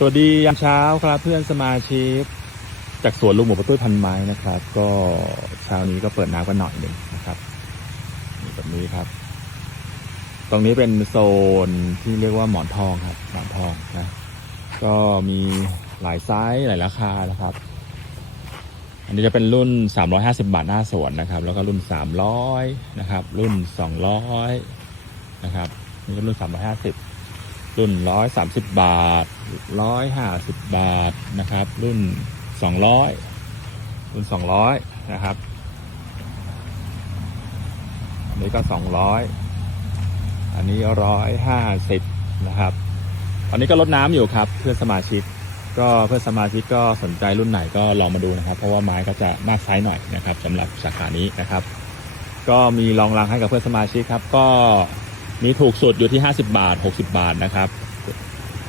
สวัสดียามเช้าครับเพื่อนสมาชิก จากสวนลุงหมูประตุ้ยพันไม้นะครับ ก็เช้านี้ก็เปิดน้ำกันหน่อยหนึ่งนะครับแบบนี้ครับ ตรงนี้เป็นโซนที่เรียกว่าหมอนทองครับหมอนทองนะก็มีหลายไซส์หลายราคานะครับ อันนี้จะเป็นรุ่น 350 บาทหน้าสวนนะครับ แล้วก็รุ่น 300 นะครับ รุ่น 200 นะครับนี่ก็รุ่น 350 รุ่น130บาท150บาทนะครับ รุ่น200รุ่น200นะครับอันนี้ก็200อันนี้150นะครับตอนนี้ก็ลดน้ำอยู่ครับเพื่อนสมาชิก ก็เพื่อนสมาชิกก็สนใจรุ่นไหนก็ลองมาดูนะครับ เพราะว่าไม้ก็จะมากไซส์หน่อยนะครับสำหรับสาขานี้นะครับ ก็มีรองรังให้กับเพื่อนสมาชิกครับ ก็ มีถูกสุดอยู่ที่ 50 บาท 60 บาทนะครับ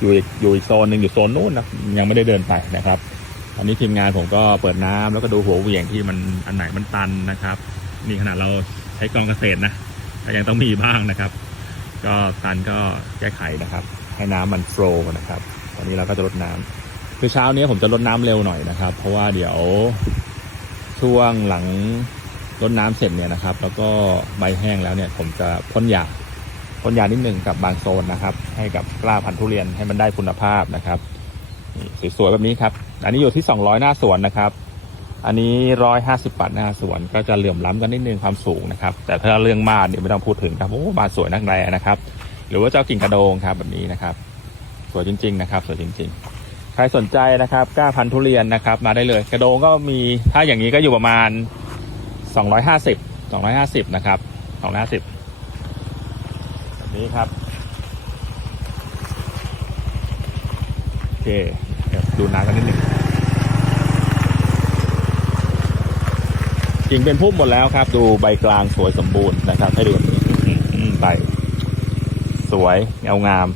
อยู่อีกอยู่อีกโซนหนึ่งอยู่โซนนู้นนะยังไม่ได้เดินไปนะครับตอนนี้ทีมงานผมก็เปิดน้ำแล้วก็ดูหัวเหวี่ยงที่มันอันไหนมันตันนะครับนี่ขนาดเราใช้กองเกษตรนะก็ยังต้องมีบ้างนะครับ ก็ตันก็แก้ไขนะครับ ให้น้ำมันโฟล์นะครับตอนนี้เราก็จะลดน้ำคือเช้านี้ผมจะลดน้ำเร็วหน่อยนะครับ เพราะว่าเดี๋ยวช่วงหลังลดน้ำเสร็จเนี่ยนะครับ แล้วก็ใบแห้งแล้วเนี่ย ผมจะพ่นยา พ่นยานิดหนึ่งกับบางโซนนะครับ ให้กับกล้าพันธุ์ทุเรียนให้มันได้คุณภาพนะครับสวยๆแบบนี้ครับ อันนี้อยู่ที่ 200 หน้าสวนนะครับ อันนี้ 150บาทหน้าสวนก็จะเหลื่อมล้ำกันนิดนึงความสูงนะครับ แต่ถ้าเรื่องมาดเนี่ยไม่ต้องพูดถึงครับโอ้มาดสวยนักแรนะครับ หรือว่าเจ้ากิ่งกระโดงครับแบบนี้นะครับ สวยจริง ๆ นะครับสวยจริง ๆ ใครสนใจนะครับกล้าพันธุ์ทุเรียนนะครับ มาได้เลย กระโดงก็มีถ้าอย่างนี้ก็อยู่ประมาณ 250 250นะครับ250แบบ นี้ครับโอเคเดี๋ยวดูน้ำกันนิดหนึ่งกิ่งเป็นพุ่มหมดแล้วครับ ดูใบกลางสวยสมบูรณ์นะครับให้ดูนี้อืมใบสวยเงางาม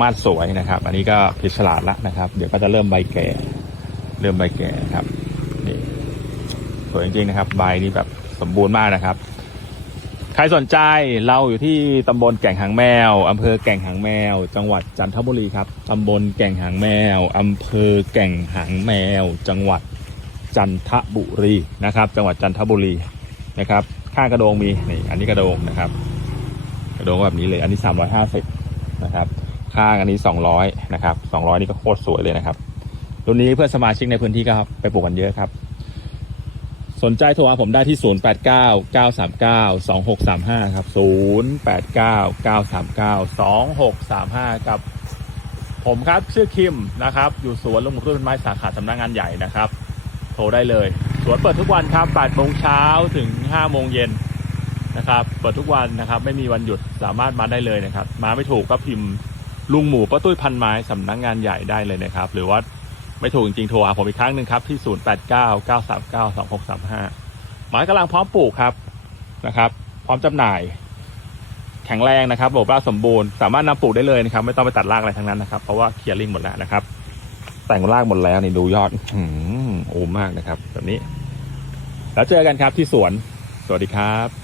มาดสวยนะครับ อันนี้ก็พิฉลาดแล้วนะครับ เดี๋ยวก็จะเริ่มใบแก่ เริ่มใบแก่ครับนี่สวยจริงๆนะครับ ใบนี่แบบสมบูรณ์มากนะครับ ใครสนใจเราอยู่ที่ตำบลแก่งหางแมวอำเภอแก่งหางแมว จังหวัดจันทบุรีครับตำบลแก่งหางแมวอำเภอแก่งหางแมว จังหวัดจันทบุรีนะครับ จังหวัดจันทบุรีนะครับข้างกระโดงมีนี่อันนี้กระโดงนะครับ กระโดงแบบนี้เลย อันนี้สามร้อยห้าสิบนะครับข้างอันนี้สองร้อยนะครับสองร้อยนี่ก็โคตรสวยเลยนะครับรุ่นนี้เพื่อนสมาชิกในพื้นที่ก็ครับไปปลูกกันเยอะครับ สนใจโทรหาผมได้ที่ 0 8 9 9 3 9 2 6 3 5 ครับ 0 8 9 9 3 9 2 6 3 5 กับ ผมครับ ชื่อคิมนะครับ อยู่สวนลุงหมูต้นไม้สาขาสำนักงานใหญ่นะครับ โทรได้เลย สวนเปิดทุกวันครับ8โมงเช้าถึง5โมงเย็นนะครับ เปิดทุกวันนะครับ ไม่มีวันหยุดสามารถมาได้เลยนะครับ มาไม่ถูกก็พิมพ์ลุงหมูป้าตุ้ยพันไม้สำนักงานใหญ่ได้เลยนะครับ หรือว่า ไม่ถูกจริงๆ โทรหาผมอีกครั้งหนึ่งครับ ที่ 0 8 9 9 3 9 2 6 3 5ไม้กำลังพร้อมปลูกครับนะครับ พร้อมจำหน่าย แข็งแรงนะครับระบบรากสมบูรณ์ สามารถนำปลูกได้เลยนะครับ ไม่ต้องไปตัดรากอะไรทั้งนั้นนะครับ เพราะว่าเคลียร์ลิงหมดแล้วนะครับ แต่งรากหมดแล้วนี่ดูยอดอื้อหือโอ้มากนะครับ แบบนี้ แล้วเจอกันครับที่สวน สวัสดีครับ